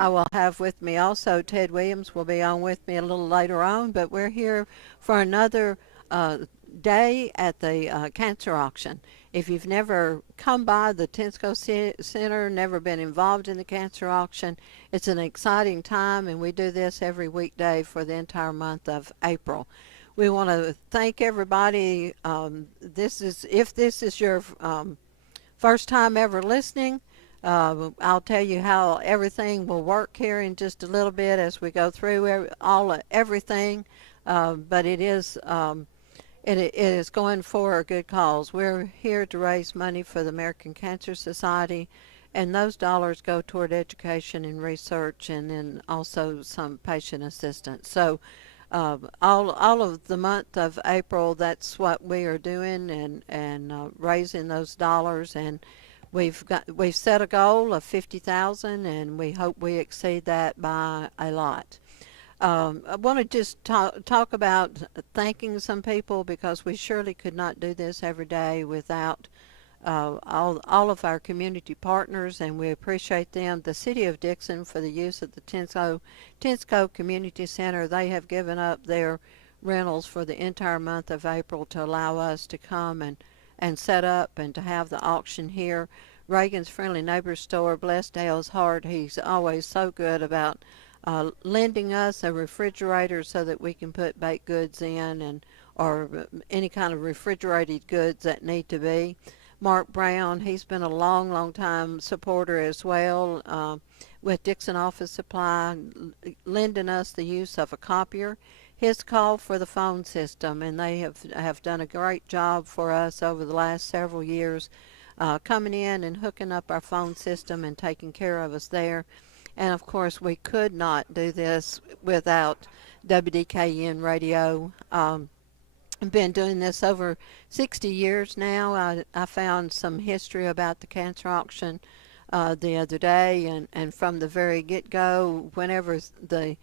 I will have with me also Ted Williams will be on with me a little later on, but we're here for another uh, day at the cancer auction. If you've never come by the Tensco Center, never been involved in the cancer auction, it's an exciting time, and we do this every weekday for the entire month of April. We want to thank everybody. If this is your first time ever listening, I'll tell you how everything will work here in just a little bit as we go through everything. But it is going for a good cause. We're here to raise money for the American Cancer Society, and those dollars go toward education and research, and then also some patient assistance. So all of the month of April, that's what we are doing, and raising those dollars. And we've set a goal of 50,000, and we hope we exceed that by a lot. I want to just talk about thanking some people, because we surely could not do this every day without all of our community partners, and we appreciate them. The City of Dickson for the use of the Tensco Community Center. They have given up their rentals for the entire month of April to allow us to come and set up and to have the auction here. Reagan's Friendly Neighbor Store, bless Dale's heart, he's always so good about lending us a refrigerator so that we can put baked goods in, and or any kind of refrigerated goods that need to be. Mark Brown, he's been a long time supporter as well, with Dickson Office Supply, lending us the use of a copier. His call for the phone system, and they have done a great job for us over the last several years, coming in and hooking up our phone system and taking care of us there. And of course, we could not do this without WDKN Radio. I've been doing this over 60 years now. I found some history about the cancer auction the other day, and from the very get-go, whenever the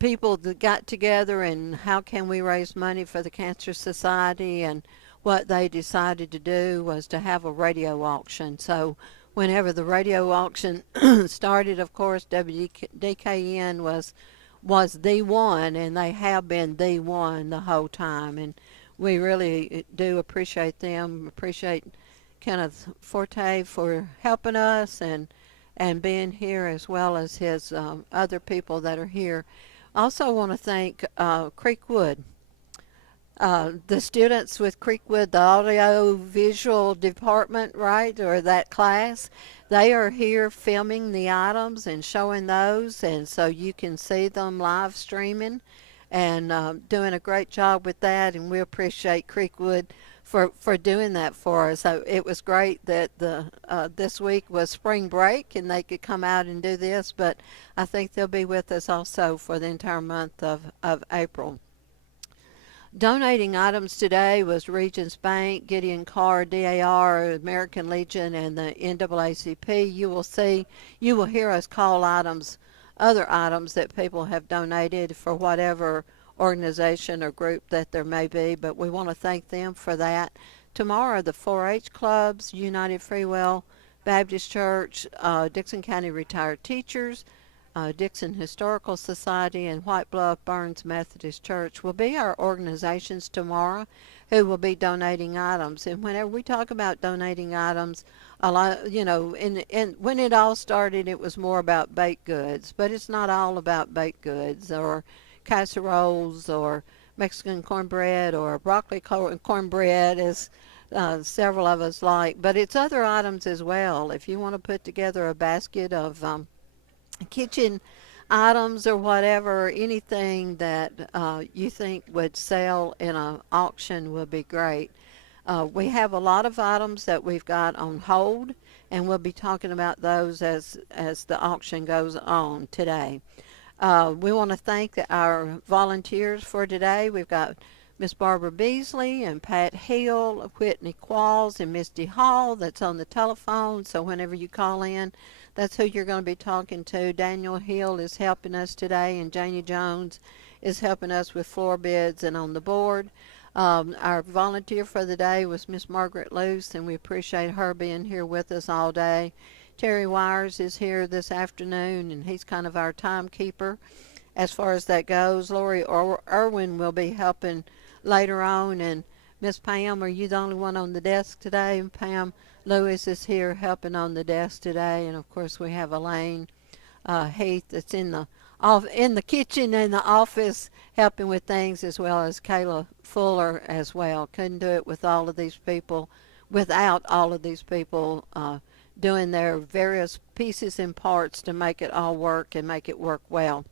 people that got together and how can we raise money for the Cancer Society, and what they decided to do was to have a radio auction. So whenever the radio auction started, of course, WDKN was the one, and they have been the one the whole time, and we really do appreciate them, appreciate Kenneth Forte for helping us and being here, as well as his other people that are here. Also want to thank Creekwood. The students with Creekwood, the audio visual department, right, or that class, they are here filming the items and showing those, and so you can see them live streaming, and doing a great job with that, and we appreciate Creekwood for doing that for us. So it was great that this week was spring break and they could come out and do this, but I think they'll be with us also for the entire month of April. Donating items today was Regions Bank, Gideon Carr, DAR, American Legion, and the NAACP. You will hear us call other items that people have donated for whatever organization or group that there may be, but we want to thank them for that. Tomorrow, the 4-H clubs, United Freewell Baptist Church, Dickson County Retired Teachers, Dickson Historical Society, and White Bluff Burns Methodist Church will be our organizations tomorrow who will be donating items. And whenever we talk about donating items, a lot, when it all started, it was more about baked goods, but it's not all about baked goods or casseroles or Mexican cornbread or broccoli cornbread, as several of us like, but it's other items as well. If you want to put together a basket of kitchen items or whatever, anything that you think would sell in an auction would be great. We have a lot of items that we've got on hold, and we'll be talking about those as the auction goes on today. We want to thank our volunteers for today. We've got Miss Barbara Beasley and Pat Hill, Whitney Qualls, and Misty Hall that's on the telephone, so whenever you call in, that's who you're going to be talking to. Daniel Hill is helping us today, and Janie Jones is helping us with floor bids and on the board. Our volunteer for the day was Miss Margaret Luce, and we appreciate her being here with us all day. Terry Wires is here this afternoon, and he's kind of our timekeeper as far as that goes. Lori Irwin will be helping later on, and Miss Pam, are you the only one on the desk today? Pam Lewis is here helping on the desk today, and of course we have Elaine Heath that's in the kitchen and the office helping with things, as well as Kayla Fuller as well. Couldn't do it with all of these people, without all of these people doing their various pieces and parts to make it all work and make it work well.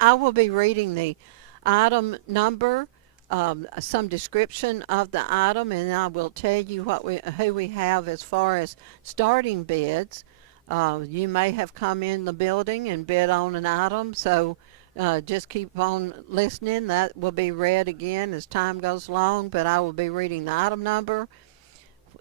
I will be reading the item number, some description of the item, and I will tell you who we have as far as starting bids. You may have come in the building and bid on an item, so just keep on listening. That will be read again as time goes along, but I will be reading the item number,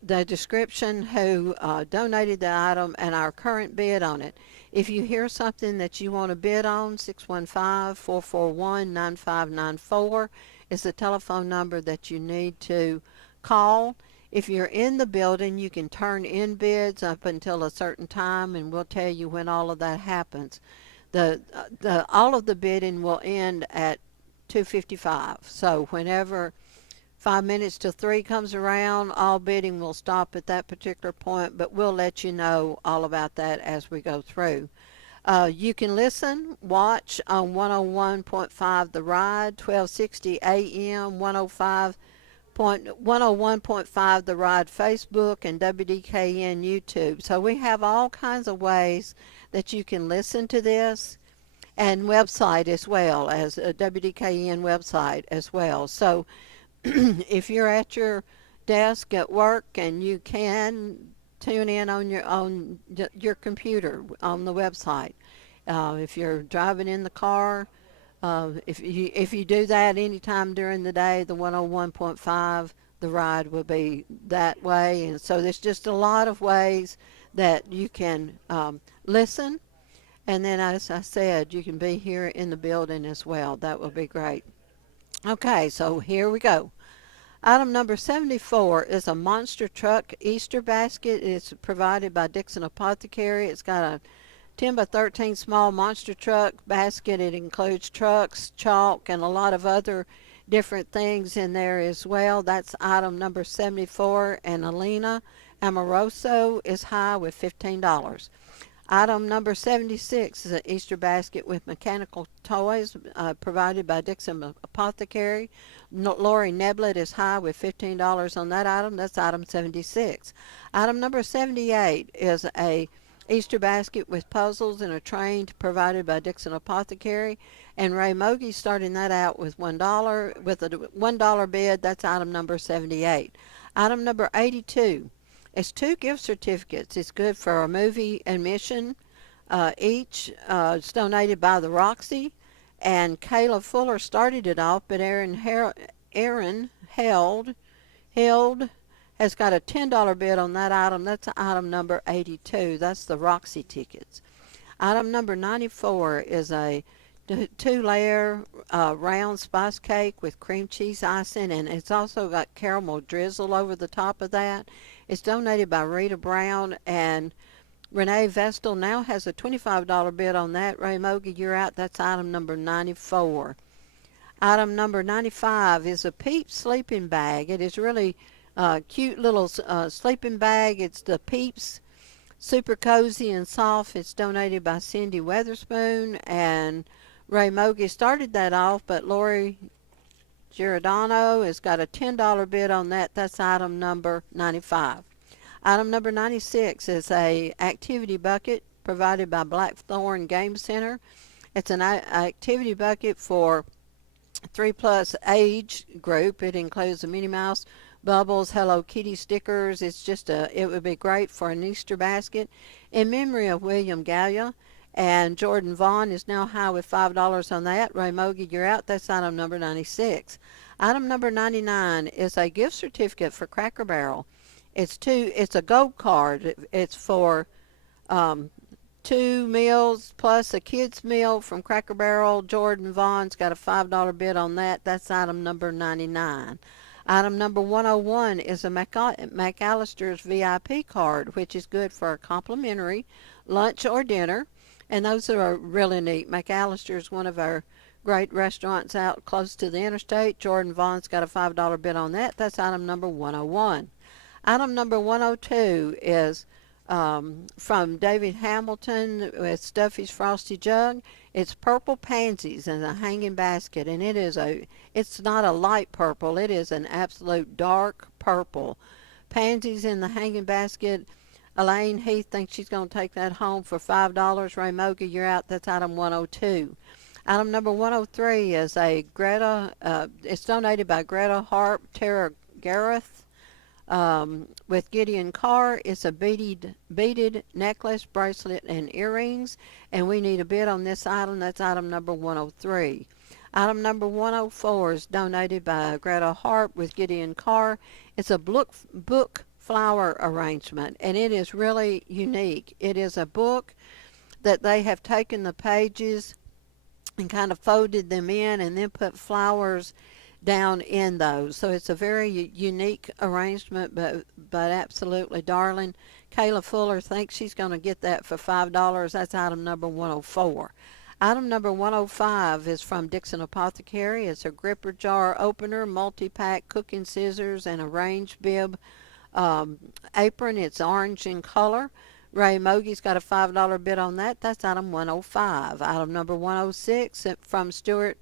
the description, who donated the item, and our current bid on it. If you hear something that you want to bid on, 615-441-9594 is the telephone number that you need to call. If you're in the building, you can turn in bids up until a certain time, and we'll tell you when all of that happens. All of the bidding will end at 2:55. So whenever 5 minutes till 3 comes around, all bidding will stop at that particular point, but we'll let you know all about that as we go through. You can watch on 101.5 The Ride, 1260 AM, 101.5 The Ride Facebook, and WDKN YouTube. So we have all kinds of ways that you can listen to this, and website as well, as a WDKN website as well. So if you're at your desk at work, and you can tune in on your computer on the website. If you're driving in the car, if you do that anytime during the day, the 101.5 The Ride will be that way. And so there's just a lot of ways that you can listen. And then, as I said, you can be here in the building as well. That will be great. Okay, so here we go. Item number 74 is a monster truck Easter basket. It's provided by Dickson Apothecary. It's got a 10 by 13 small monster truck basket. It includes trucks, chalk, and a lot of other different things in there as well. That's item number 74, and Alina Amoroso is high with $15. Item number 76 is an Easter basket with mechanical toys provided by Dickson Apothecary. Lori Neblett is high with $15 on that item. That's item 76. Item number 78 is a Easter basket with puzzles and a train provided by Dickson Apothecary. And Ray Mogi starting that out with $1 with a $1 bid. That's item number 78. Item number 82. It's 2 gift certificates. It's good for a movie admission each. It's donated by the Roxy, and Kayla Fuller started it off, but Aaron Held has got a $10 bid on that item. That's item number 82. That's the Roxy tickets. Item number 94 is a 2-layer round spice cake with cream cheese icing, and it's also got caramel drizzle over the top of that. It's donated by Rita Brown, and Renee Vestal now has a $25 bid on that. Ray Mogi, you're out. That's item number 94. Item number 95 is a Peeps sleeping bag. It is really cute little sleeping bag. It's the Peeps Super Cozy and Soft. It's donated by Cindy Weatherspoon, and Ray Mogi started that off, but Lori Giordano has got a $10 bid on that. That's item number 95. Item number 96 is a activity bucket provided by Blackthorn Game Center. It's an activity bucket for 3+ age group. It includes a Minnie Mouse, Bubbles, Hello Kitty stickers. It would be great for an Easter basket. In memory of William Gallia, and Jordan Vaughn is now high with $5 on that. Ray Mogi, you're out. That's item number 96. Item number 99 is a gift certificate for Cracker Barrel. It's a gold card. It's for 2 meals plus a kid's meal from Cracker Barrel. Jordan Vaughn's got a $5 bid on that. That's item number 99. Item number 101 is a McAllister's VIP card, which is good for a complimentary lunch or dinner. And those are really neat. McAllister's one of our great restaurants out close to the interstate. Jordan Vaughn's got a $5 bid on that. That's item number 101. Item number 102 is from David Hamilton with Stuffy's Frosty Jug. It's purple pansies in a hanging basket, and it's not a light purple. It is an absolute dark purple. Pansies in the hanging basket. Elaine Heath thinks she's going to take that home for $5. Ray Moga, you're out. That's item 102. Item number 103 is a Greta, it's donated by Greta Harp Tara Gareth with Gideon Carr. It's a beaded necklace, bracelet, and earrings, and we need a bid on this item. That's item number 103. Item number 104 is donated by Greta Harp with Gideon Carr. It's a book flower arrangement, and it is really unique. It is a book that they have taken the pages and kind of folded them in and then put flowers down in those. So it's a very unique arrangement, but absolutely darling. Kayla Fuller thinks she's going to get that for $5. That's item number 104. Item number 105 is from Dickson Apothecary. It's a gripper jar opener, multi-pack cooking scissors, and a range bib apron. It's orange in color. Ray Mogie's got a $5 bid on that. That's item 105. Item number 106 from Stewart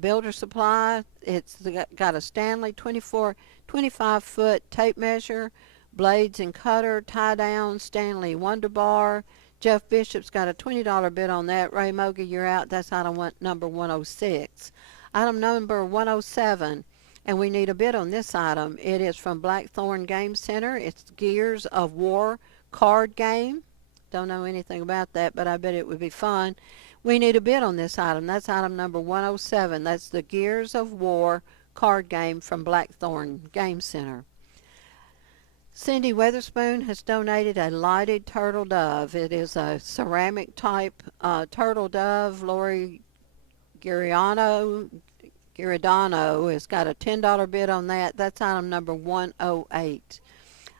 Builder Supply. It's got a Stanley 25-foot tape measure, blades and cutter, tie down, Stanley Wonder Bar. Jeff Bishop's got a $20 bid on that. Ray Moga, you're out. That's item number 106. Item number 107, and we need a bid on this item. It is from Blackthorn Game Center. It's Gears of War card game. Don't know anything about that, but I bet it would be fun. We need a bid on this item. That's item number 107. That's the Gears of War card game from Blackthorn Game Center. Cindy Weatherspoon has donated a lighted turtle dove. It is a ceramic type turtle dove. Lori Giordano has got a $10 bid on that. That's item number 108.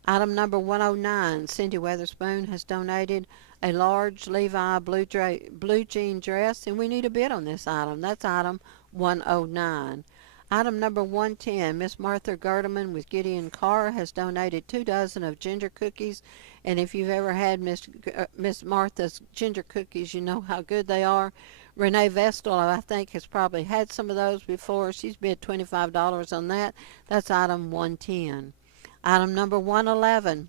Item number 109, Cindy Weatherspoon has donated a large Levi blue jean dress, and we need a bid on this item. That's item 109. Item number 110, Miss Martha Gerdeman with Gideon Carr has donated 2 dozen of ginger cookies, and if you've ever had Miss Martha's ginger cookies, you know how good they are. Renee Vestal, I think, has probably had some of those before. She's bid $25 on that. That's item 110. Item number 111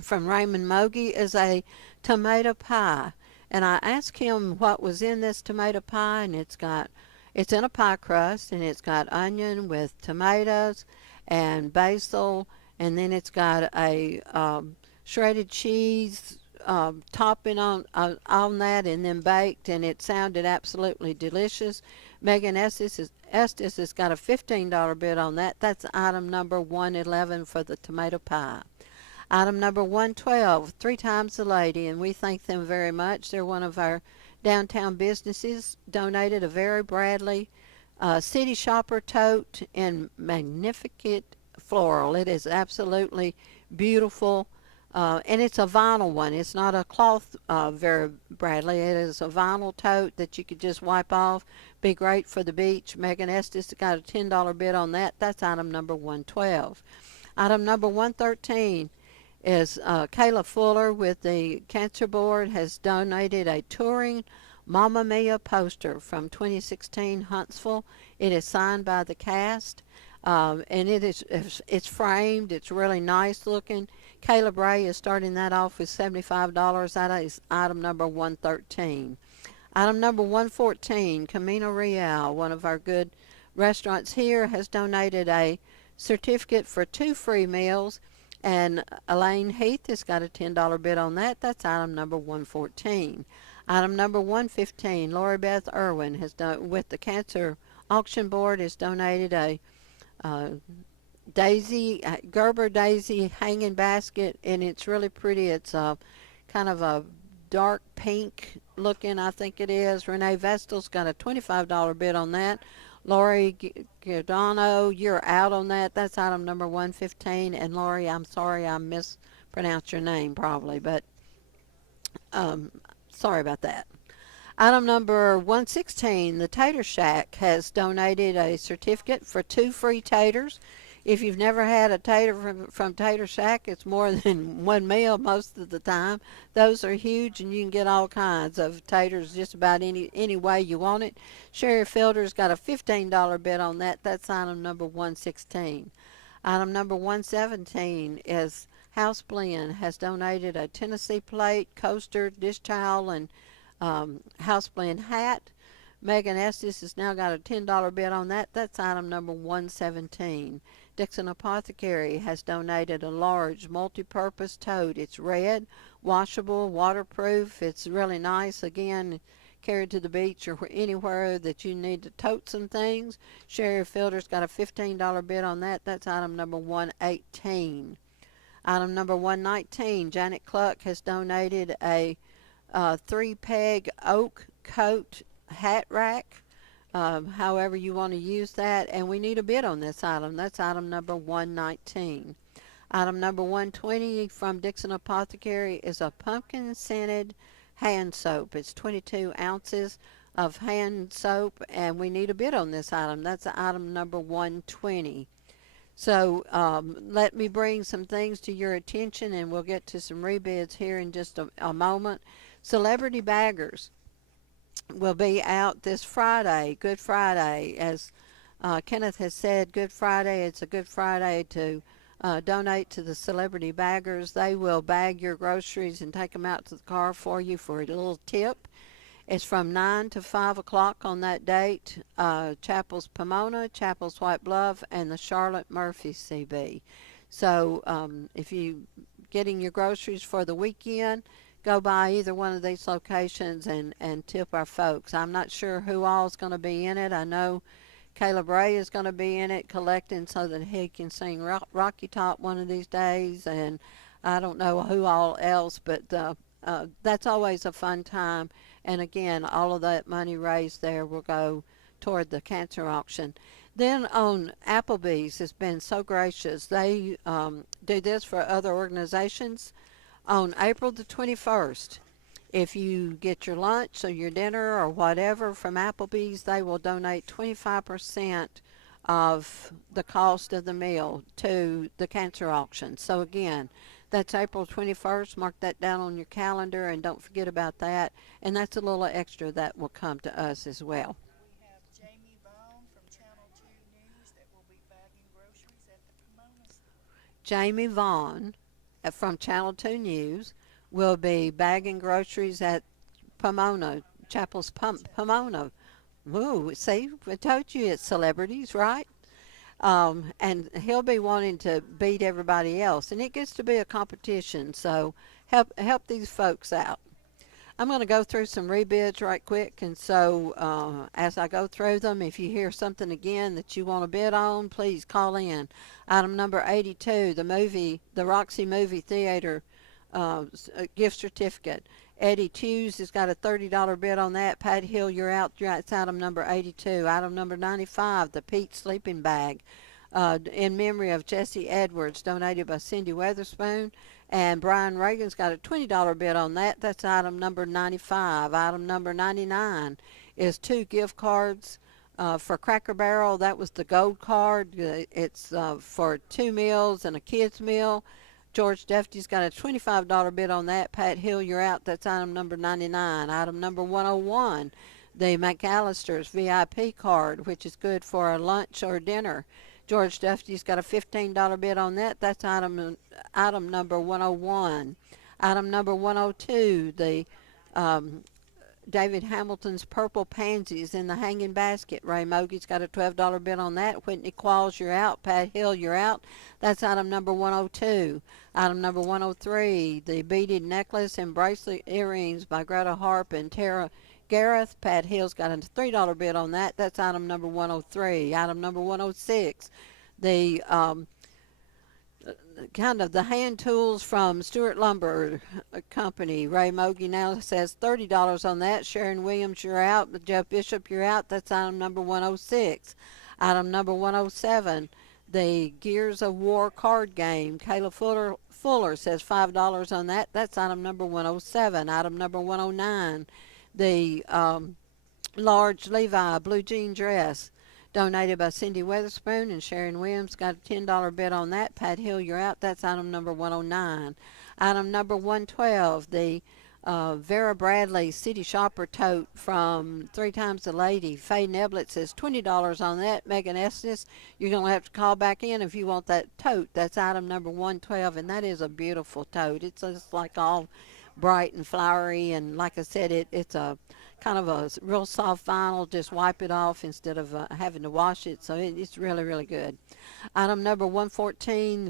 from Raymond Mogi is a tomato pie. And I asked him what was in this tomato pie, and it's in a pie crust, and it's got onion with tomatoes and basil, and then it's got a shredded cheese topping on that, and then baked, and it sounded absolutely delicious. Megan Estes has got a $15 bid on that. That's item number 111 for the tomato pie. Item number 112, 3 Times the Lady, and we thank them very much. They're one of our downtown businesses. Donated a Very Bradley City Shopper tote in magnificent floral. It is absolutely beautiful. And it's a vinyl one. It's not a cloth Vera Bradley. It is a vinyl tote that you could just wipe off. Be great for the beach. Megan Estes got a $10 bid on that. That's item number 112. Item number 113 is Kayla Fuller with the Cancer Board has donated a touring Mamma Mia poster from 2016 Huntsville. It is signed by the cast. And it's framed. It's really nice looking. Kayla Bray is starting that off with $75. That is item number 113. Item number 114, Camino Real, one of our good restaurants here, has donated a certificate for 2 free meals, and Elaine Heath has got a $10 bid on that. That's item number 114. Item number 115, Lori Beth Irwin has done with the Cancer Auction Board has donated a Gerber daisy hanging basket, and it's really pretty. It's kind of a dark pink looking, I think it is. Renee Vestal's got a $25 bid on that. Lori Giordano, you're out on that. That's item number 115. And Lori, I'm sorry I mispronounced your name probably, but um, sorry about that. Item number 116, the Tater Shack has donated a certificate for 2 free taters. If you've never had a tater from Tater Shack, it's more than one meal most of the time. Those are huge, and you can get all kinds of taters just about any way you want it. Sherry Fielder's got a $15 bid on that. That's item number 116. Item number 117 is House Blend has donated a Tennessee plate, coaster, dish towel, and House Blend hat. Megan Estes has now got a $10 bid on that. That's item number 117. Dickson Apothecary has donated a large multi-purpose tote. It's red, washable, waterproof. It's really nice. Again, carried to the beach or anywhere that you need to tote some things. Sherry Fielder's got a $15 bid on that. That's item number 118. Item number 119, Janet Cluck has donated a 3-peg oak coat hat rack. However you want to use that, and we need a bid on this item. That's item number 119. Item number 120 from Dickson Apothecary is a pumpkin scented hand soap. It's 22 ounces of hand soap, and we need a bid on this item. That's item number 120. So let me bring some things to your attention, and we'll get to some rebids here in just a moment. Celebrity Baggers will be out this Friday, Good Friday. As Kenneth has said, Good Friday, it's a Good Friday to donate to the Celebrity Baggers. They will bag your groceries and take them out to the car for you for a little tip. It's from 9 to 5 o'clock on that date. Chapel's Pomona, Chapel's White Bluff, and the Charlotte Murphy CB. So if you getting your groceries for the weekend, go by either one of these locations and tip our folks. I'm not sure who all is going to be in it. I know Caleb Ray is going to be in it collecting so that he can sing Rocky Top one of these days, and I don't know who all else, but that's always a fun time. And again, all of that money raised there will go toward the cancer auction. Then on Applebee's has been so gracious. They do this for other organizations. On April the 21st, if you get your lunch or your dinner or whatever from Applebee's, they will donate 25% of the cost of the meal to the cancer auction. So again, that's April 21st. Mark that down on your calendar and don't forget about that. And that's a little extra that will come to us as well. We have Jamie Vaughn from Channel 2 News that will be bagging groceries at the Pomona store. Jamie Vaughn from Channel 2 News will be bagging groceries at Pomona, Chapel's Pomona. Woo, see, I told you it's celebrities, right? And he'll be wanting to beat everybody else, and it gets to be a competition. So help these folks out. I'm going to go through some rebids right quick, and so as I go through them, if you hear something again that you want to bid on, please call in. Item number 82, the Roxy Movie Theater gift certificate. Eddie Hughes has got a $30 bid on that. Pat Hill, you're out. That's item number 82. Item number 95, the Pete sleeping bag. In memory of Jesse Edwards, donated by Cindy Weatherspoon. And Brian Reagan's got a $20 bid on that. That's item number 95. Item number 99 is 2 gift cards for Cracker Barrel. That was the gold card. It's for 2 meals and a kid's meal. George Defty's got a $25 bid on that. Pat Hill, you're out. That's item number 99. Item number 101, the McAllister's VIP card, which is good for a lunch or dinner. George Defty's got a $15 bid on that. That's item number 101. Item number 102, the David Hamilton's Purple Pansies in the hanging basket. Ray Mogie's got a $12 bid on that. Whitney Qualls, you're out. Pat Hill, you're out. That's item number 102. Item number 103, the beaded necklace and bracelet earrings by Greta Harp and Tara Gareth. Pat Hill's got a $3 bid on that. That's item number 103. Item number 106, the kind of the hand tools from Stewart Lumber Company. Ray Mogi now says $30 on that. Sharon Williams, you're out. Jeff Bishop, you're out. That's item number 106. Item number 107, the Gears of War card game. Kayla Fuller says $5 on that. That's item number 107. Item number 109, the large Levi blue jean dress donated by Cindy Weatherspoon and Sharon Williams. Got a $10 bid on that. Pat Hill, you're out. That's item number 109. Item number 112, the Vera Bradley City Shopper tote from Three Times the Lady. Faye Neblett says $20 on that. Megan Estes, you're going to have to call back in if you want that tote. That's item number 112, and that is a beautiful tote. It's just like all bright and flowery, and like I said, it's a kind of a real soft vinyl. Just wipe it off instead of having to wash it, so it's really, really good. Item number 114,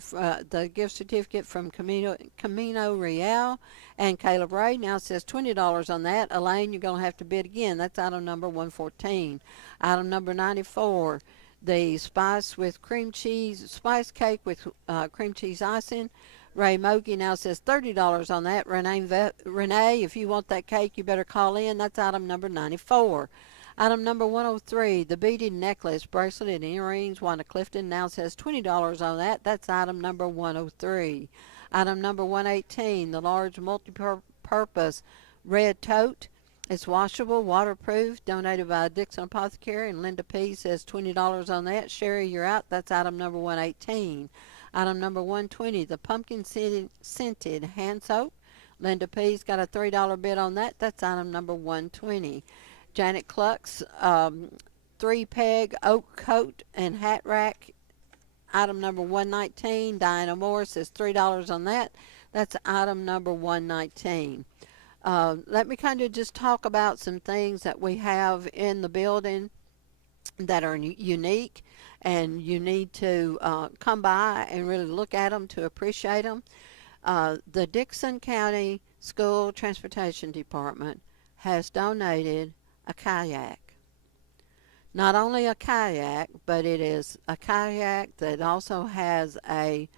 the gift certificate from Camino Real, and Caleb Ray now says $20 on that. Elaine, you're going to have to bid again. That's item number 114. Item number 94, the spice cake with cream cheese icing. Ray Mogi now says $30 on that. Renee, if you want that cake, you better call in. That's item number 94. Item number 103, the beaded necklace, bracelet, and earrings. Wanda Clifton now says $20 on that. That's item number 103. Item number 118, the large multi-purpose red tote. It's washable, waterproof, donated by Dickson Apothecary, and Linda P. says $20 on that. Sherry, you're out. That's item number 118. Item number 120, the pumpkin scented hand soap. Linda P's got a $3 bid on that. That's item number 120. Janet Cluck's 3-peg oak coat and hat rack. Item number 119. Diana Moore says $3 on that. That's item number 119. Let me kind of just talk about some things that we have in the building that are unique, and you need to come by and really look at them to appreciate them. The Dickson County School Transportation Department has donated a kayak. Not only a kayak, but it is a kayak that also has a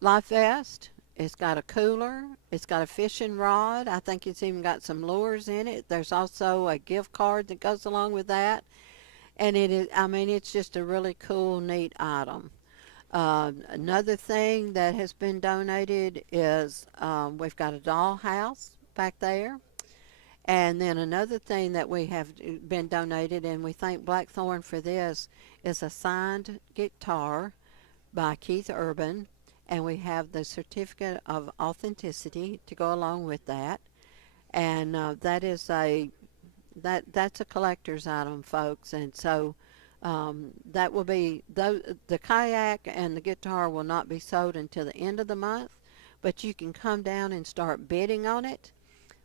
life vest. It's got a cooler. It's got a fishing rod. I think it's even got some lures in it. There's also a gift card that goes along with that. And it is, I mean, it's just a really cool, neat item. Another thing that has been donated is we've got a dollhouse back there. And then another thing that we have been donated, and we thank Blackthorn for this, is a signed guitar by Keith Urban. And we have the certificate of authenticity to go along with that. And that's a collector's item, folks. And so that will be, the kayak and the guitar will not be sold until the end of the month, but you can come down and start bidding on it,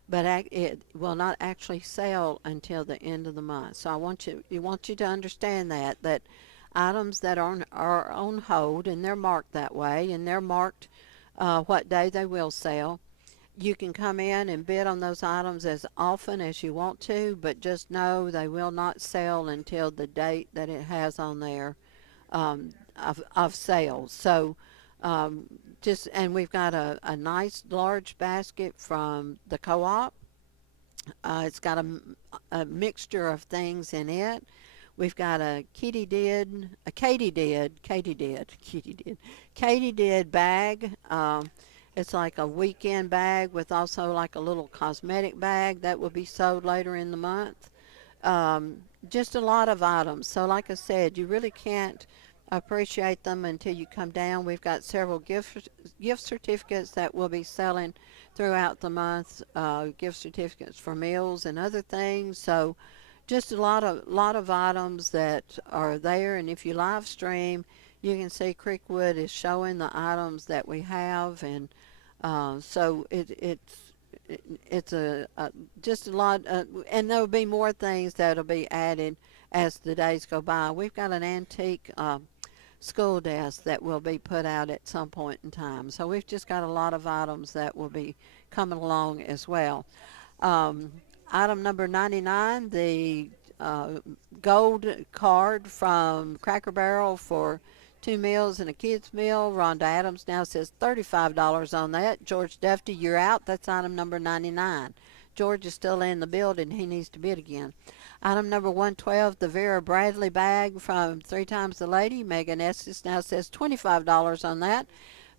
but it will not actually sell until the end of the month. So I want you to understand that items that are on hold, and they're marked that way, and they're marked what day they will sell. You can come in and bid on those items as often as you want to, but just know they will not sell until the date that it has on there of sales. So and we've got a nice large basket from the co-op. It's got a mixture of things in it. We've got a Katie did bag. It's like a weekend bag with also like a little cosmetic bag that will be sold later in the month. Just a lot of items. So like I said, you really can't appreciate them until you come down. We've got several gift certificates that we'll be selling throughout the month. Gift certificates for meals and other things. So just a lot of items that are there, and if you live stream, you can see Creekwood is showing the items that we have, and so it's just a lot, and there will be more things that will be added as the days go by. We've got an antique school desk that will be put out at some point in time, so we've just got a lot of items that will be coming along as well. Item number 99, the gold card from Cracker Barrel for 2 meals and a kid's meal. Rhonda Adams now says $35 on that. George Duffy, you're out. That's item number 99. George is still in the building. He needs to bid again. Item number 112, the Vera Bradley bag from Three Times the Lady. Megan Estes now says $25 on that.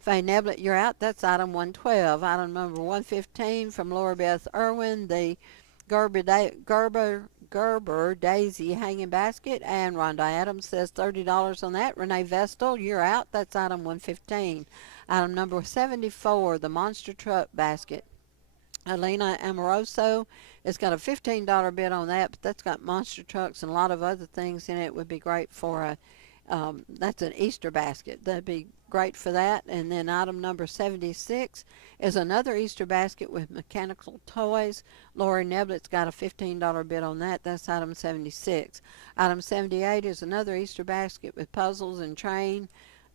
Faye Neblett, you're out. That's item 112. Item number 115 from Laura Beth Irwin, the Gerber Daisy hanging basket. And Rhonda Adams says $30 on that. Renee Vestal, you're out. That's item 115. Item number 74, the Monster Truck basket. Alina Amoroso has got a $15 bid on that, but that's got monster trucks and a lot of other things in it. It would be great for a, that's an Easter basket. That'd be great for that. And then item number 76 is another Easter basket with mechanical toys. Lori Neblett's got a $15 bid on that. That's item 76. Item 78 is another Easter basket with puzzles and train.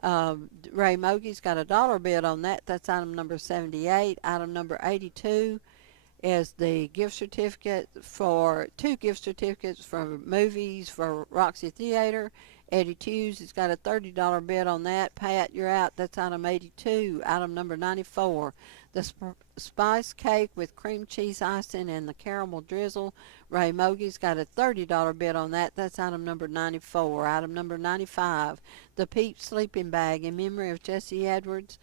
Ray Mogie's got a dollar bid on that. That's item number 78. Item number 82 is the gift certificate for 2 gift certificates for movies for Roxy Theater. Eddie Hughes has got a $30 bid on that. Pat, you're out. That's item 82. Item number 94, the spice cake with cream cheese icing and the caramel drizzle. Ray Mogie's got a $30 bid on that. That's item number 94. Item number 95, the Peep sleeping bag in memory of Jesse Edwards.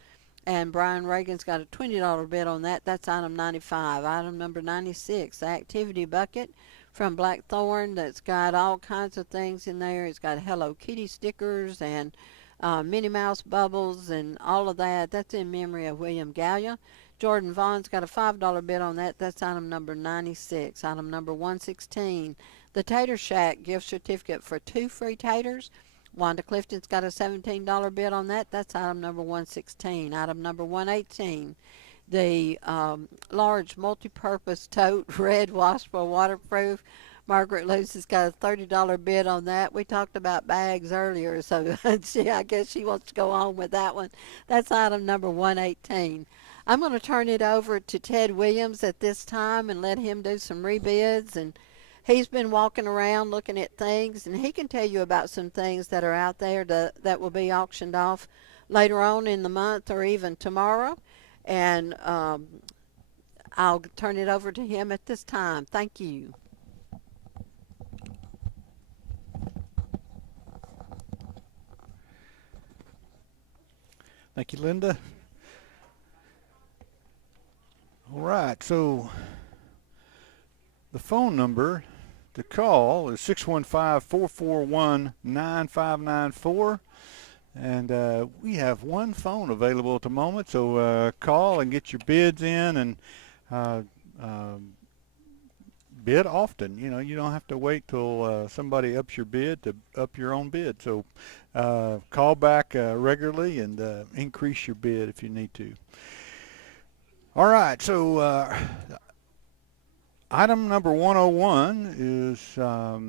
And Brian Reagan's got a $20 bid on that. That's item 95. Item number 96, the activity bucket from Blackthorn that's got all kinds of things in there. It's got Hello Kitty stickers and Minnie Mouse bubbles and all of that. That's in memory of William Gallia. Jordan Vaughn's got a $5 bid on that. That's item number 96. Item number 116, the Tater Shack gift certificate for 2 free taters. Wanda Clifton's got a $17 bid on that. That's item number 116. Item number 118, the large multi-purpose tote red washable waterproof. Margaret Luce has got a $30 bid on that. We talked about bags earlier, so I guess she wants to go on with that one. That's item number 118. I'm going to turn it over to Ted Williams at this time and let him do some rebids. And he's been walking around looking at things, and he can tell you about some things that are out there that will be auctioned off later on in the month or even tomorrow. And I'll turn it over to him at this time. Thank you. Thank you, Linda. All right, so the phone number to call is 615-441-9594. And we have one phone available at the moment, so call and get your bids in and bid often. You know, you don't have to wait till somebody ups your bid to up your own bid. So call back regularly and increase your bid if you need to. All right, so item number 101 is a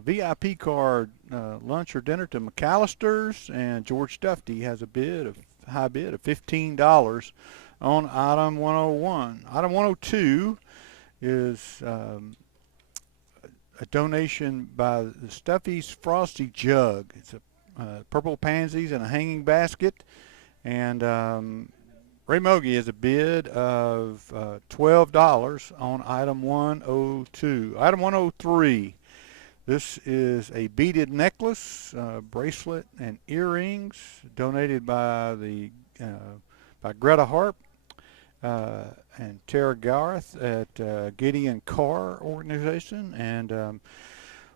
VIP card lunch or dinner to McAllister's, and George Duffy has a high bid of $15 on item 101. Item 102 is a donation by the Stuffy's Frosty Jug. It's a purple pansies in a hanging basket, and Ray Mogi has a bid of $12 on item 102. Item 103. This is a beaded necklace, bracelet, and earrings donated by by Greta Harp and Tara Garth at Gideon Carr Organization. And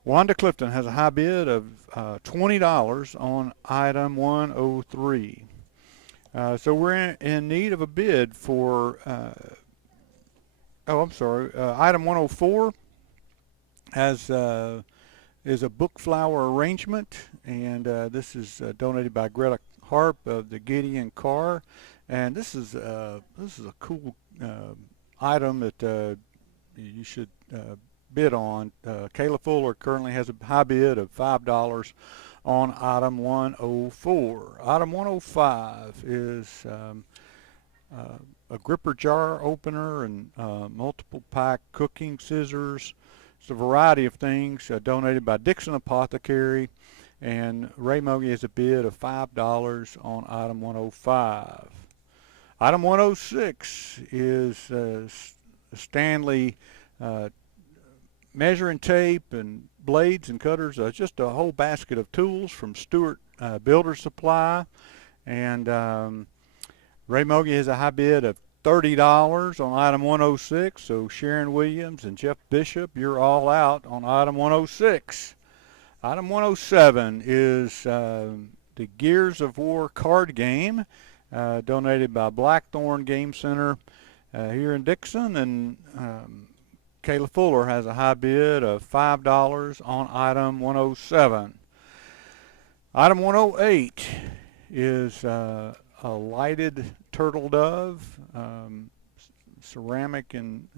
Wanda Clifton has a high bid of $20 on item 103. So we're in need of a bid for, item 104 is a book flower arrangement, and this is donated by Greta Harp of the Gideon Carr, and this is a cool item that you should bid on. Kayla Fuller currently has a high bid of $5 on item 104. Item 105 is a gripper jar opener and multiple pack cooking scissors. It's a variety of things donated by Dickson Apothecary, and Ray Mogi has a bid of $5 on item 105. Item 106 is Stanley measuring tape and blades and cutters, just a whole basket of tools from Stewart Builder Supply. And Ray Mogi has a high bid of $30 on item 106. So Sharon Williams and Jeff Bishop, you're all out on item 106. Item 107 is the Gears of War card game, donated by Blackthorn Game Center here in Dickson. And Kayla Fuller has a high bid of $5 on item 107. Item 108 is a lighted turtle dove, ceramic and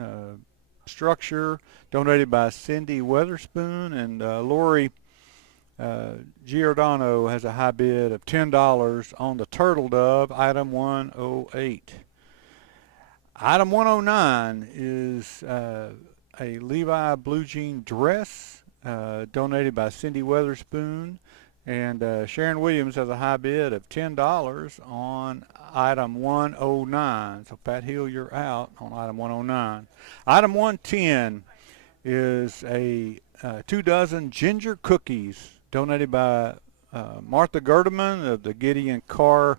structure, donated by Cindy Weatherspoon. And Lori Giordano has a high bid of $10 on the turtle dove, item 108. Item 109 is a Levi blue jean dress, donated by Cindy Weatherspoon. And Sharon Williams has a high bid of $10 on item 109. So Pat Hill, you're out on item 109. Item 110 is a 2 dozen ginger cookies, donated by Martha Gerdeman of the Gideon Carr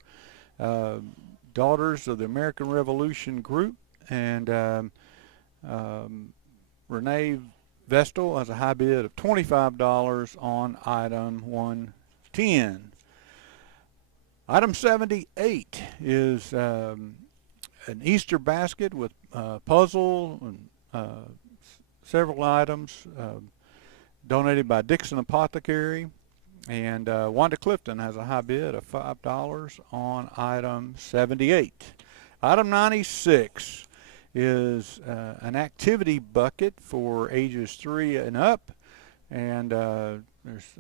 Daughters of the American Revolution group. And Renee Vestal has a high bid of $25 on item 110. Item 78 is an Easter basket with puzzle and several items, donated by Dickson Apothecary. And Wanda Clifton has a high bid of $5 on item 78. Item 96 is an activity bucket for ages 3 and up. And there's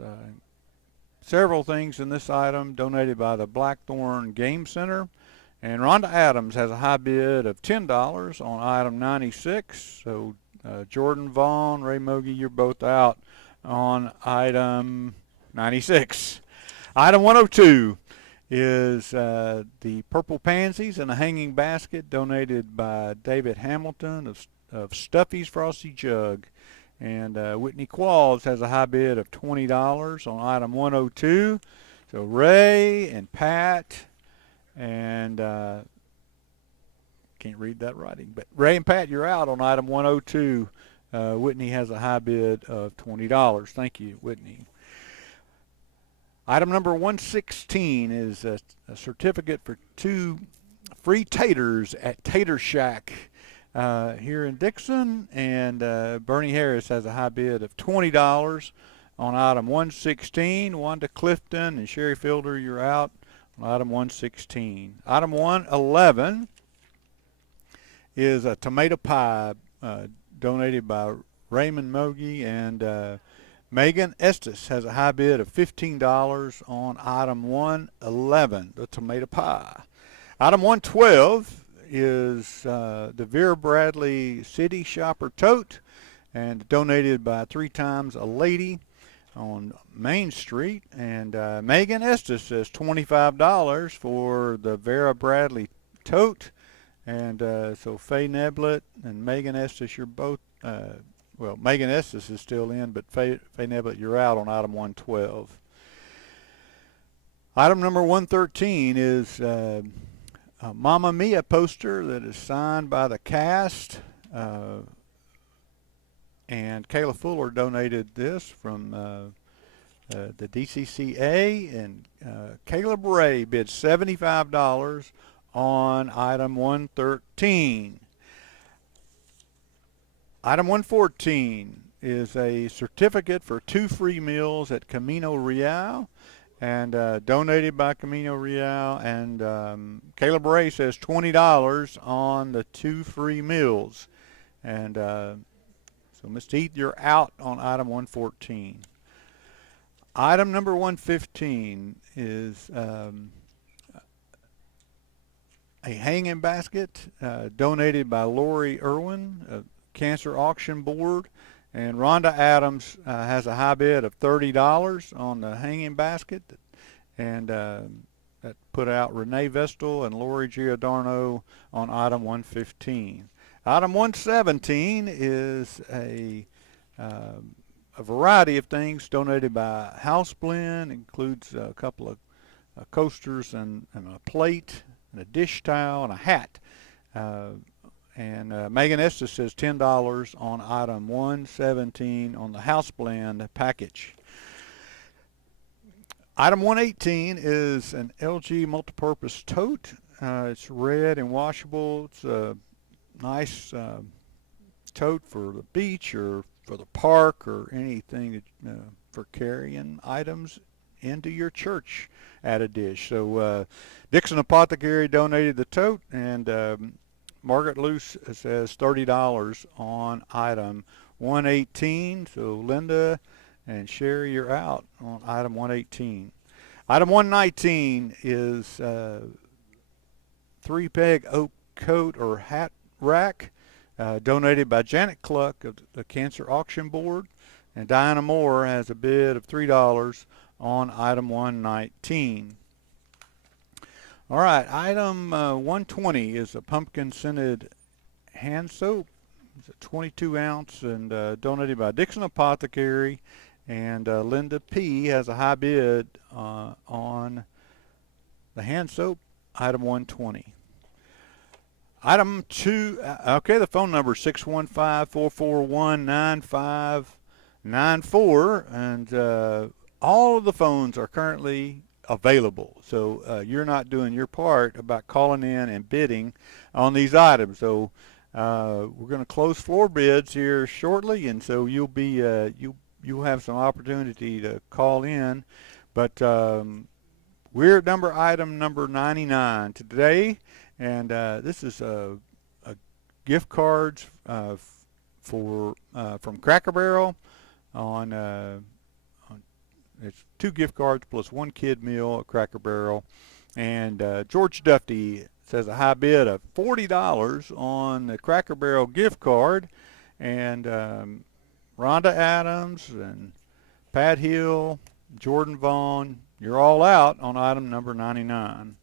several things in this item, donated by the Blackthorn Game Center. And Rhonda Adams has a high bid of $10 on item 96. So Jordan Vaughn, Ray Mogi, you're both out on item 96. Item 102 is the Purple Pansies in a hanging basket, donated by David Hamilton of Stuffy's Frosty Jug. And Whitney Qualls has a high bid of $20 on item 102. So Ray and Pat and can't read that writing, but Ray and Pat, you're out on item 102. Whitney has a high bid of $20. Thank you, Whitney. Item number 116 is a certificate for 2 free taters at Tater Shack here in Dickson. And Bernie Harris has a high bid of $20 on item 116. Wanda Clifton and Sherry Fielder, you're out on item 116. Item 111 is a tomato pie, donated by Raymond Mogi. And Megan Estes has a high bid of $15 on item 111, the tomato pie. Item 112 is the Vera Bradley City Shopper Tote, and donated by 3 Times a Lady on Main Street. And Megan Estes says $25 for the Vera Bradley Tote. And so Faye Neblett and Megan Estes, you're both, well, Megan Estes is still in, but Faye Neblett, you're out on item 112. Item number 113 is a Mamma Mia poster that is signed by the cast. And Kayla Fuller donated this from the DCCA. And Caleb Ray bid $75 on item 113. Item 114 is a certificate for 2 free meals at Camino Real, and donated by Camino Real. And Caleb Ray says $20 on the 2 free meals. And so Ms. Heath, you're out on item 114. Item number 115 is a hanging basket, donated by Lori Irwin of Cancer Auction Board. And Rhonda Adams has a high bid of $30 on the hanging basket, and that put out Renee Vestal and Lori Giordano on item 115. Item 117 is a variety of things donated by House Blend. Includes a couple of coasters and a plate and a dish towel and a hat. And Megan Estes says $10 on item 117 on the House Blend package. Item 118 is an LG multipurpose tote. It's red and washable. It's a nice tote for the beach or for the park or anything for carrying items into your church at a dish. So Dickson Apothecary donated the tote, and Margaret Luce says $30 on item 118. So Linda and Sherry, you're out on item 118. Item 119 is 3-peg oak coat or hat rack, donated by Janet Cluck of the Cancer Auction Board. And Diana Moore has a bid of $3 on item 119. All right, item 120 is a pumpkin scented hand soap. It's a 22 ounce and donated by Dickson Apothecary. And Linda P. has a high bid on the hand soap, item 120. Item 2, okay, the phone number is 615-441-9594. And all of the phones are currently available, so you're not doing your part about calling in and bidding on these items. So we're going to close floor bids here shortly, and so you'll have some opportunity to call in. But we're at item number 99 today, and this is a gift cards from Cracker Barrel on it's 2 gift cards plus 1 kid meal at Cracker Barrel. And George Duffy says a high bid of $40 on the Cracker Barrel gift card. And Rhonda Adams and Pat Hill, Jordan Vaughn, you're all out on item number 99.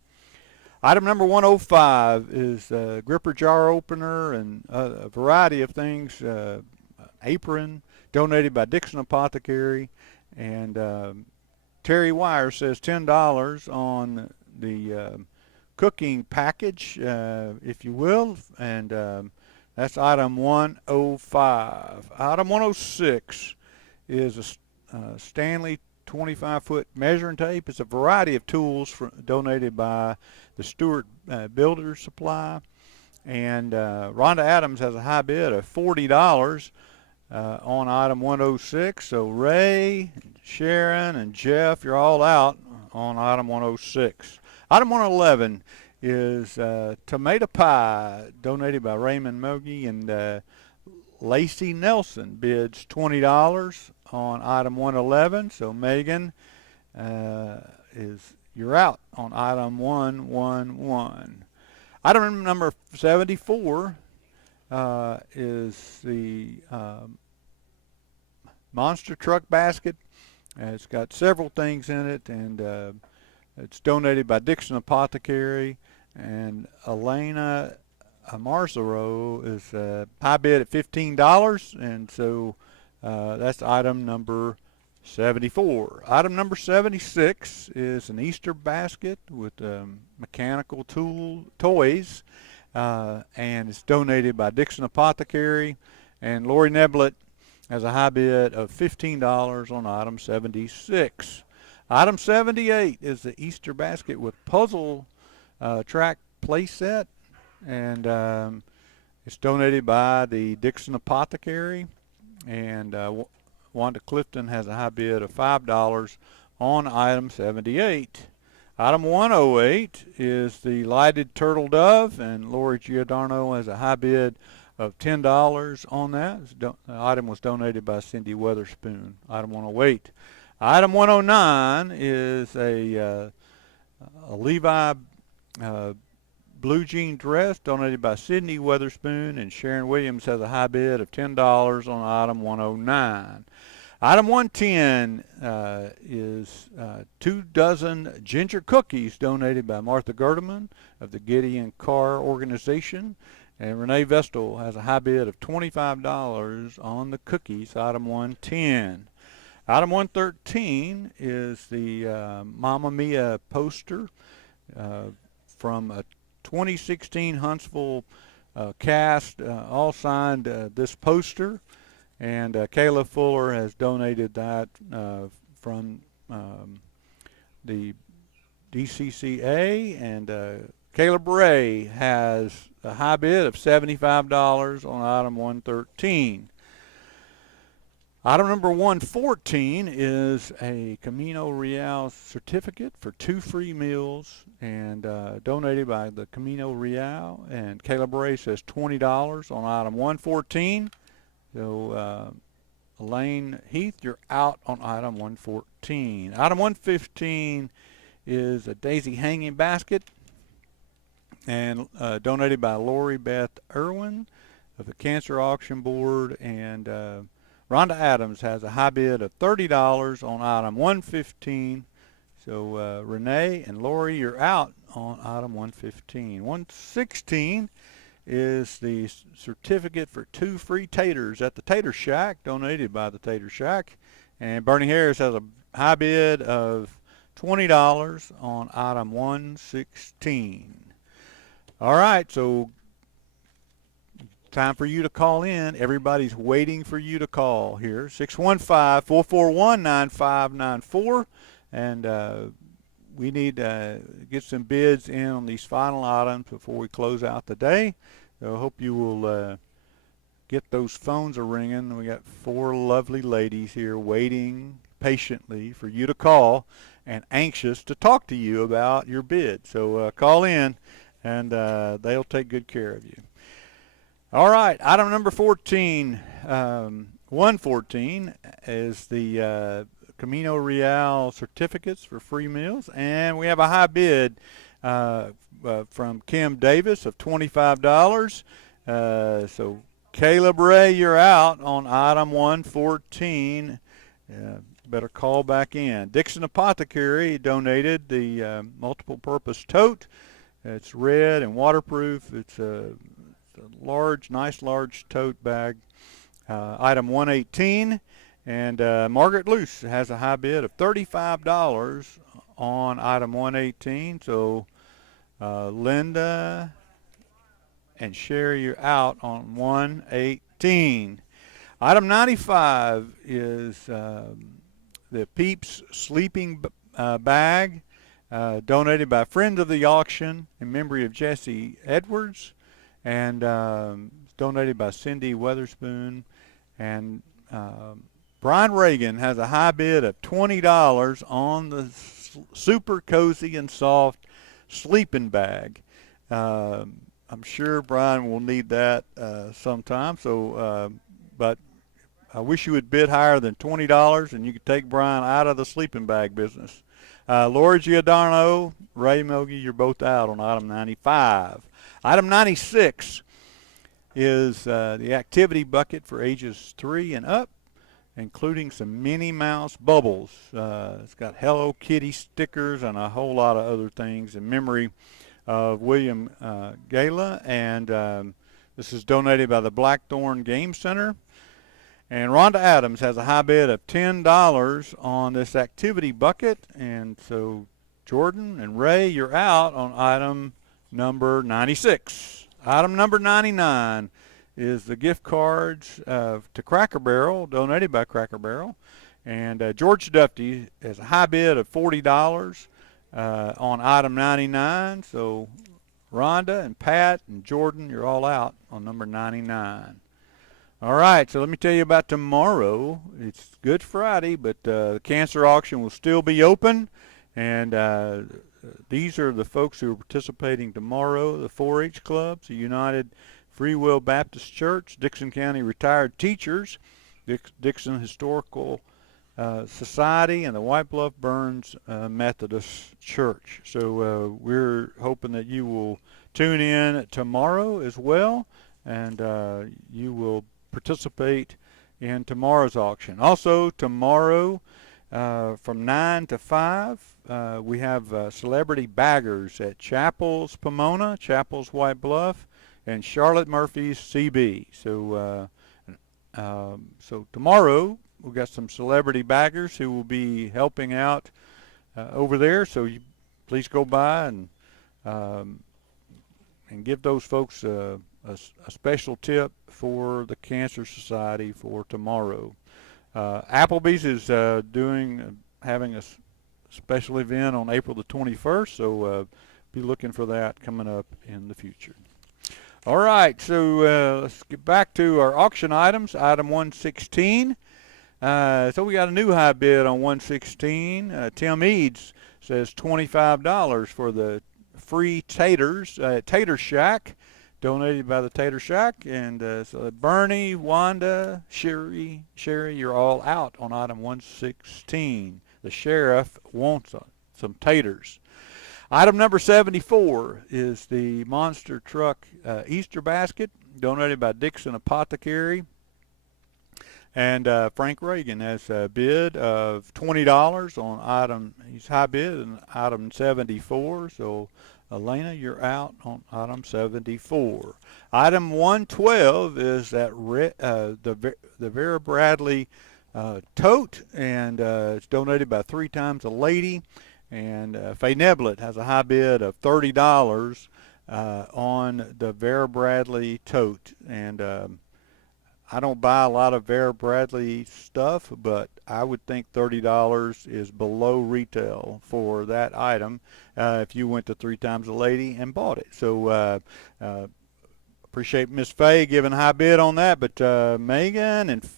Item number 105 is a gripper jar opener and a variety of things, apron, donated by Dickson Apothecary. And Terry Wire says $10 on the cooking package, if you will, and that's item 105. Item 106 is a Stanley 25-foot measuring tape. It's a variety of tools donated by the Stewart Builder Supply. And Rhonda Adams has a high bid of $40 on item 106. So Ray, Sharon, and Jeff, you're all out on item 106. Item 111 is tomato pie, donated by Raymond Mogi, and Lacey Nelson bids $20 on item 111. So Megan, you're out on item 111. Item number 74 is the monster truck basket. It's got several things in it, and it's donated by Dickson Apothecary. And Elena Marzaro is high bid at $15, and so that's item number 74. Item number 76 is an Easter basket with mechanical toys, and it's donated by Dickson Apothecary. And Lori Neblett has a high bid of $15 on item 76. Item 78 is the Easter basket with puzzle track playset, and it's donated by the Dickson Apothecary. And Wanda Clifton has a high bid of $5 on item 78. Item 108 is the lighted turtle dove, and Lori Giordano has a high bid of $10 on that. The item was donated by Cindy Weatherspoon. Item 108. Item 109 is a Levi blue jean dress, donated by Sydney Weatherspoon, and Sharon Williams has a high bid of $10 on item 109. Item 110 is 2 dozen ginger cookies, donated by Martha Gerdeman of the Gideon Carr Organization. And Renee Vestal has a high bid of $25 on the cookies, item 110. Item 113 is the Mamma Mia poster from a 2016 Huntsville cast, all signed this poster. And Kayla Fuller has donated that from the DCCA, and Kayla Bray has a high bid of $75 on item 113. Item number 114 is a Camino Real certificate for 2 free meals, and donated by the Camino Real, and Kayla Bray says $20 on item 114. So Elaine Heath, you're out on item 114. Item 115 is a daisy hanging basket, and donated by Lori Beth Irwin of the Cancer Auction Board, and Rhonda Adams has a high bid of $30 on item 115. So Renee and Lori, you're out on item 115. 116 is the certificate for 2 free taters at the Tater Shack, donated by the Tater Shack. And Bernie Harris has a high bid of $20 on item 116. All right, so time for you to call in. Everybody's waiting for you to call here. 615-441-9594. And we need to get some bids in on these final items before we close out the day. So I hope you will get those phones ringing. We got 4 lovely ladies here waiting patiently for you to call and anxious to talk to you about your bid. So call in, and they'll take good care of you. All right, item number 14, 114 is the Camino Real certificates for free meals, and we have a high bid from Kim Davis of $25. So Caleb Ray, you're out on item 114. Better call back in. Dickson Apothecary donated the multiple purpose tote. It's red and waterproof. It's a large, nice large tote bag. Item 118. And Margaret Luce has a high bid of $35 on item 118. So Linda and Sherry, you're out on 118. Item 95 is the Peeps sleeping bag, donated by Friends of the Auction in memory of Jesse Edwards, and donated by Cindy Weatherspoon. And Brian Reagan has a high bid of $20 on the super cozy and soft sleeping bag. I'm sure Brian will need that sometime. So, but I wish you would bid higher than $20, and you could take Brian out of the sleeping bag business. Laura Giordano, Ray Milgie, you're both out on item 95. Item 96 is the activity bucket for ages 3 and up, including some Minnie Mouse bubbles. It's got Hello Kitty stickers and a whole lot of other things in memory of William Gala, and this is donated by the Blackthorn Game Center. And Rhonda Adams has a high bid of $10 on this activity bucket, and so Jordan and Ray, you're out on item number 96. Item number 99 is the gift cards to Cracker Barrel, donated by Cracker Barrel. And George Duffy has a high bid of $40 on item 99. So Rhonda and Pat and Jordan, you're all out on number 99. All right, so let me tell you about tomorrow. It's Good Friday, but the cancer auction will still be open. And these are the folks who are participating tomorrow: the 4-H clubs, the United Free Will Baptist Church, Dickson County Retired Teachers, Dickson Historical Society and the White Bluff Burns Methodist Church. So we're hoping that you will tune in tomorrow as well, and you will participate in tomorrow's auction. Also, tomorrow from 9 to 5, we have celebrity baggers at Chapel's Pomona, Chapel's White Bluff, and Charlotte Murphy's CB. So tomorrow we've got some celebrity baggers who will be helping out over there. So you please go by and give those folks a special tip for the Cancer Society for tomorrow. Applebee's is having a special event on April the 21st, so be looking for that coming up in the future. All right, so let's get back to our auction items. Item 116. So we got a new high bid on 116. Tim Eads says $25 for the free taters at Tater Shack, donated by the Tater Shack. And so Bernie, Wanda, Sherry, you're all out on item 116. The sheriff wants some taters. Item number 74 is the monster truck Easter basket, donated by Dickson Apothecary. And Frank Reagan has a bid of $20 on item. He's high bid on item 74. So Elena, you're out on item 74. Item 112 is that the Vera Bradley tote, and it's donated by 3 Times a Lady. And Faye Neblett has a high bid of $30 on the Vera Bradley tote. And I don't buy a lot of Vera Bradley stuff, but I would think $30 is below retail for that item if you went to 3 Times a Lady and bought it. So appreciate Miss Faye giving a high bid on that. But Megan and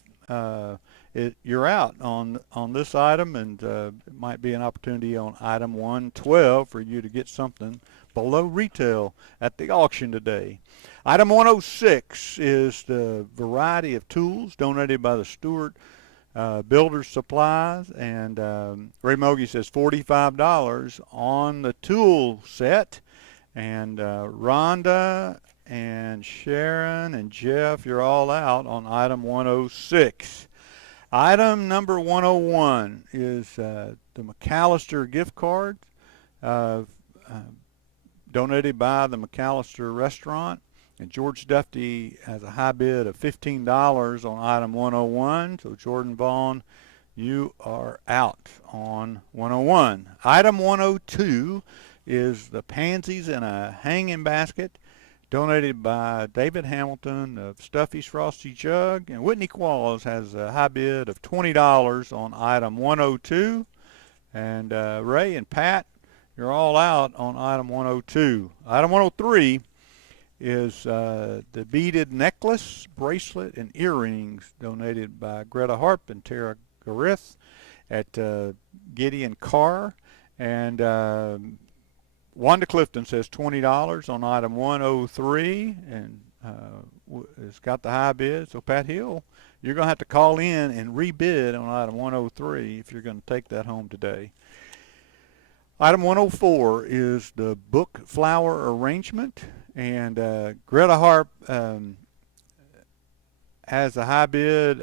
you're out on this item, and it might be an opportunity on item 112 for you to get something below retail at the auction today. Item 106 is the variety of tools donated by the Stewart Builders Supplies, and Ray Mogi says $45 on the tool set. And Rhonda and Sharon and Jeff, you're all out on item 106. Item number 101 is the McAllister gift card, donated by the McAllister Restaurant. And George Duffy has a high bid of $15 on item 101. So Jordan Vaughn, you are out on 101. Item 102 is the pansies in a hanging basket, donated by David Hamilton of Stuffy's Frosty Jug. And Whitney Qualls has a high bid of $20 on item 102. And Ray and Pat, you're all out on item 102. Item 103 is the beaded necklace, bracelet, and earrings, donated by Greta Harp and Tara Garith at Gideon Carr. And Wanda Clifton says $20 on item 103, and it's got the high bid. So Pat Hill, you're going to have to call in and rebid on item 103 if you're going to take that home today. Item 104 is the book flower arrangement, and Greta Harp has a high bid.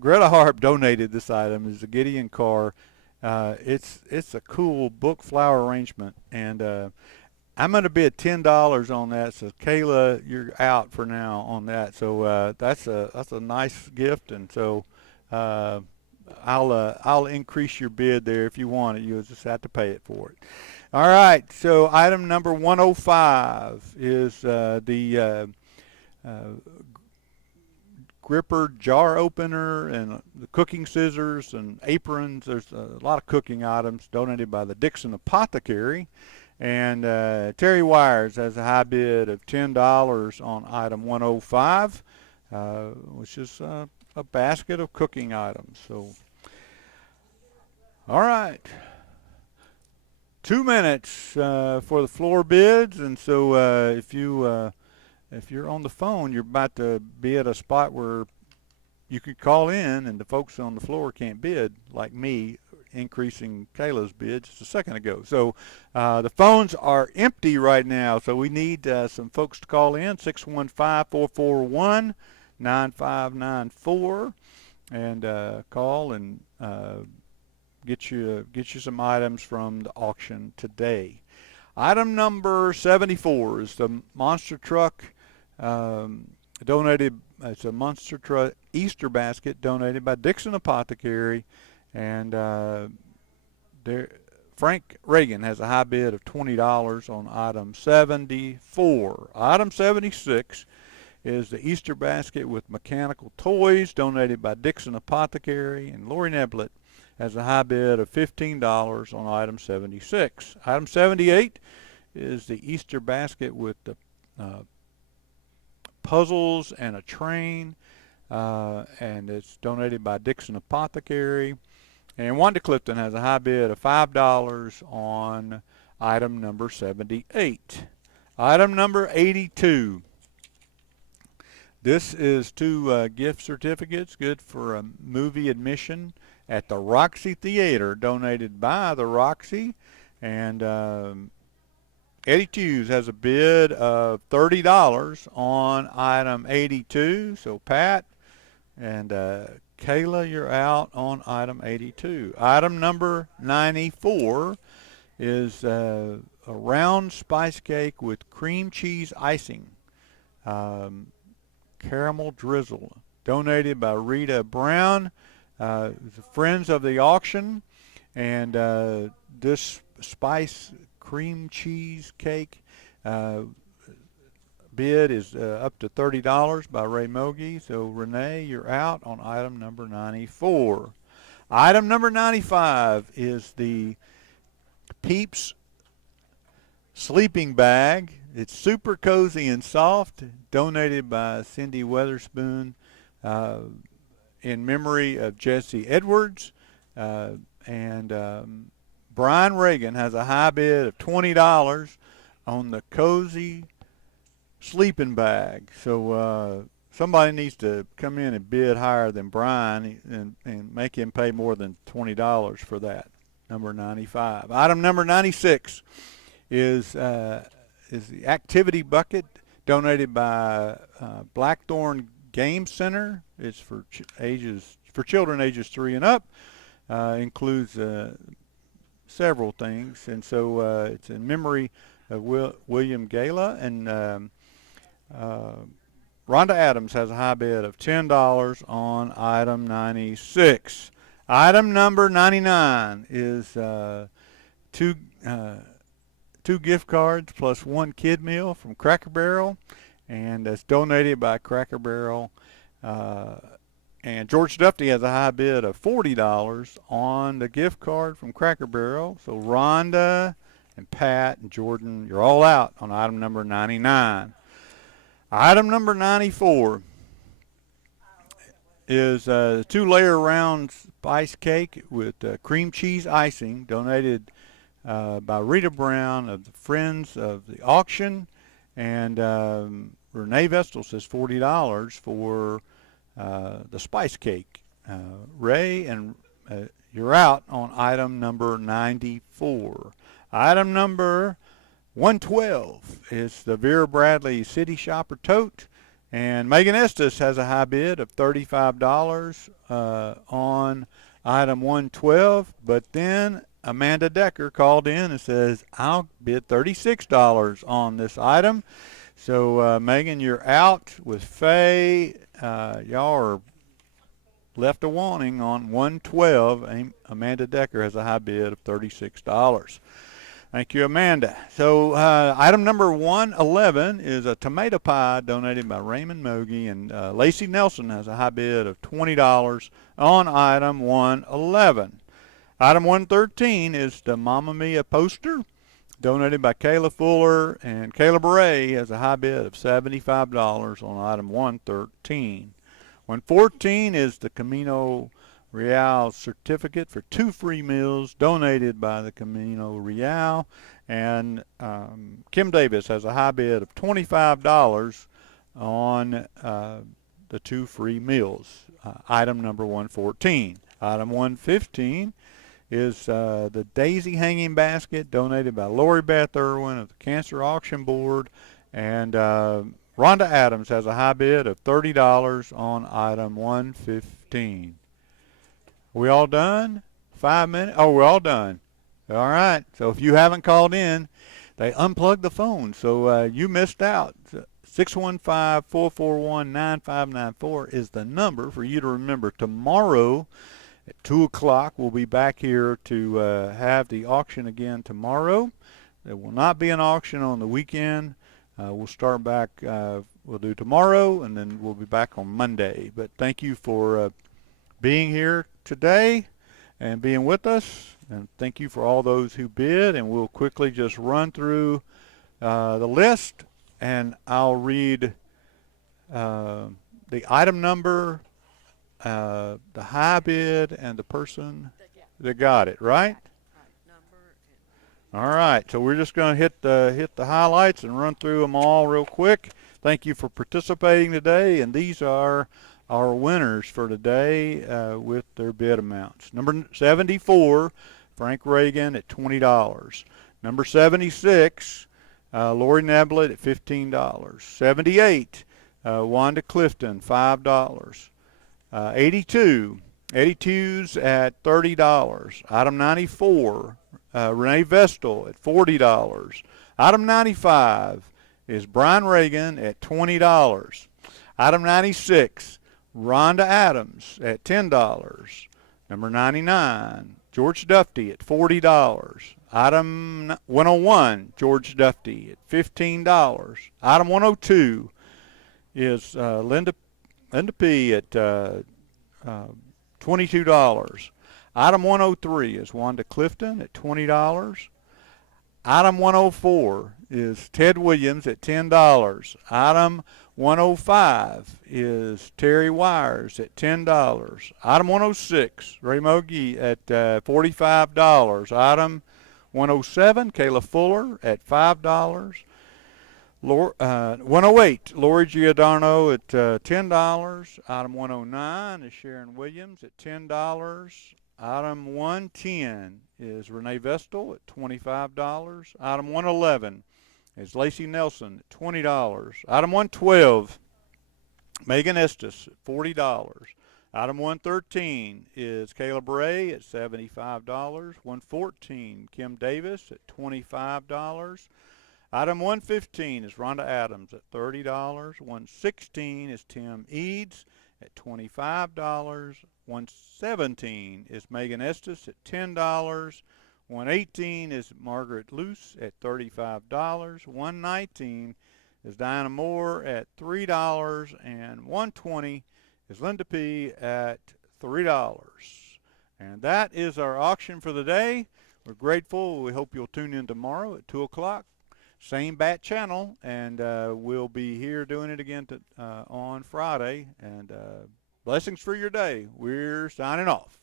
Greta Harp donated this item. Is a Gideon Carr. It's a cool book flower arrangement, and I'm going to bid $10 on that. So Kayla, you're out for now on that. So that's a nice gift, and so I'll increase your bid there if you want it. You'll just have to pay it for it. All right. So item number 105 is the gripper jar opener and the cooking scissors and aprons. There's a lot of cooking items donated by the Dickson Apothecary. And Terry Wires has a high bid of $10 on item 105, which is a basket of cooking items. So, all right. 2 minutes for the floor bids. And so if you're on the phone, you're about to be at a spot where you could call in, and the folks on the floor can't bid like me, increasing Kayla's bid just a second ago. So the phones are empty right now, so we need some folks to call in, 615-441-9594, and call and get you some items from the auction today. Item number 74 is the monster truck donated. It's a monster truck Easter basket donated by Dickson Apothecary, and Frank Reagan has a high bid of $20 on item 74. Item 76 is the Easter basket with mechanical toys donated by Dickson Apothecary, and Lori Neblett has a high bid of $15 on item 76. Item 78 is the Easter basket with the puzzles and a train, and it's donated by Dickson Apothecary. And Wanda Clifton has a high bid of $5 on item number 78. Item number 82. This is two gift certificates, good for a movie admission at the Roxy Theater, donated by the Roxy. And Eddie Hughes has a bid of $30 on item 82. So Pat and Kayla, you're out on item 82. Item number 94 is a round spice cake with cream cheese icing, caramel drizzle, donated by Rita Brown, friends of the auction. And this spice cream cheese cake bid is up to $30 by Ray Mogi. So Renee, you're out on item number 94. Item number 95 is the Peeps sleeping bag. It's super cozy and soft, donated by Cindy Weatherspoon in memory of Jesse Edwards. And Brian Reagan has a high bid of $20 on the cozy sleeping bag. So somebody needs to come in and bid higher than Brian and make him pay more than $20 for that. Number 95. Item number 96 is the activity bucket donated by Blackthorn Game Center. It's for children ages 3 and up. Includes several things, and so it's in memory of William Gala. And Rhonda Adams has a high bid of $10 on item 96. Item number 99 is two gift cards plus one kid meal from Cracker Barrel, and it's donated by Cracker Barrel. And George Duffy has a high bid of $40 on the gift card from Cracker Barrel. So Rhonda and Pat and Jordan, you're all out on item number 99. Item number 94 is a 2-layer round spice cake with cream cheese icing, donated by Rita Brown of the Friends of the Auction. And Renee Vestal says $40 for the spice cake. Ray, and you're out on item number 94. Item number 112 is the Vera Bradley City Shopper Tote, and Megan Estes has a high bid of $35 on item 112, but then Amanda Decker called in and says, I'll bid $36 on this item. So Megan, you're out with Faye. Y'all are left a wanting on 112. Amanda Decker has a high bid of $36. Thank you, Amanda. So item number 111 is a tomato pie donated by Raymond Mogi, and Lacey Nelson has a high bid of $20 on item 111. Item 113 is the Mamma Mia poster donated by Kayla Fuller, and Kayla Bray has a high bid of $75 on item 113. 114 is the Camino Real certificate for 2 free meals donated by the Camino Real, and Kim Davis has a high bid of $25 on the 2 free meals. item number 114. Item 115 is the Daisy Hanging Basket donated by Lori Beth Irwin of the Cancer Auction Board. And Rhonda Adams has a high bid of $30 on item 115. We all done? 5 minutes? Oh, we're all done. All right. So if you haven't called in, they unplugged the phone, so you missed out. 615-441-9594 is the number for you to remember. Tomorrow at 2 o'clock, we'll be back here to have the auction again tomorrow. There will not be an auction on the weekend. We'll start back, we'll do tomorrow, and then we'll be back on Monday. But thank you for being here today and being with us. And thank you for all those who bid. And we'll quickly just run through the list, and I'll read the item number, the high bid, and the person that got it, right? All right, so we're just going to hit the highlights and run through them all real quick. Thank you for participating today, and these are our winners for today with their bid amounts. Number 74, Frank Reagan at $20. Number 76, Lori Neblett at $15. 78, Wanda Clifton, $5. 82, 82's at $30. Item 94, Renee Vestal at $40. Item 95 is Brian Reagan at $20. Item 96, Rhonda Adams at $10. Number 99, George Duffy at $40. Item 101, George Duffy at $15. Item 102 is Linda P. at $22. Item 103 is Wanda Clifton at $20. Item 104 is Ted Williams at $10. Item 105 is Terry Wires at $10. Item 106, Ray Mogi at $45. Item 107, Kayla Fuller at $5. 108, Lori Giordano at $10. Item 109 is Sharon Williams at $10. Item 110 is Renee Vestal at $25. Item 111 is Lacey Nelson at $20. Item 112, Megan Estes at $40. Item 113 is Kayla Bray at $75. 114, Kim Davis at $25. Item 115 is Rhonda Adams at $30. 116 is Tim Eads at $25. 117 is Megan Estes at $10. 118 is Margaret Luce at $35. 119 is Diana Moore at $3. And 120 is Linda P. at $3. And that is our auction for the day. We're grateful. We hope you'll tune in tomorrow at 2 o'clock. Same bat channel, and we'll be here doing it again on Friday. And blessings for your day. We're signing off.